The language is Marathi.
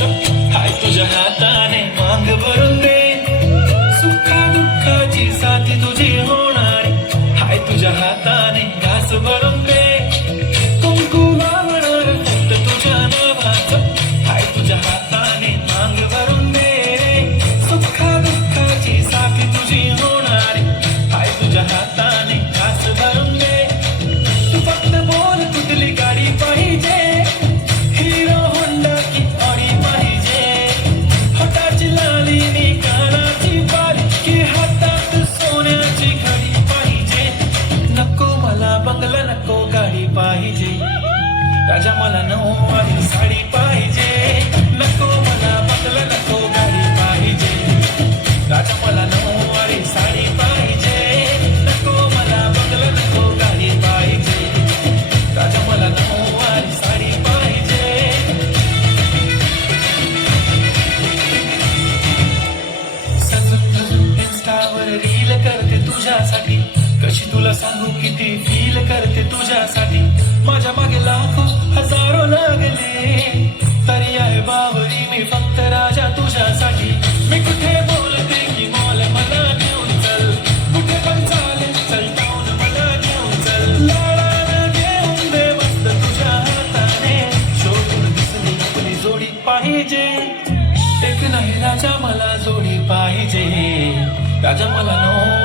हाय तुझ्या मला नको गाडी पाहिजे. राजा मला नव तुला सांगू किती फील करते तुझ्यासाठी. माझ्या मागे लाखो हजारो लागले. तरी आहे बावरी मी फक्त राजा तुझ्यासाठी. मी कुठे बोलते की बोल मला घेऊन चल. कुठे पण चालेल चल जाऊन मला घेऊन चल. लाडाला घेऊन दे मस्त तुझ्या हाताने. शोधून दिसली आपली जोडी पाहिजे. एक नाही राजा मला जोडी पाहिजे. राजा मला नो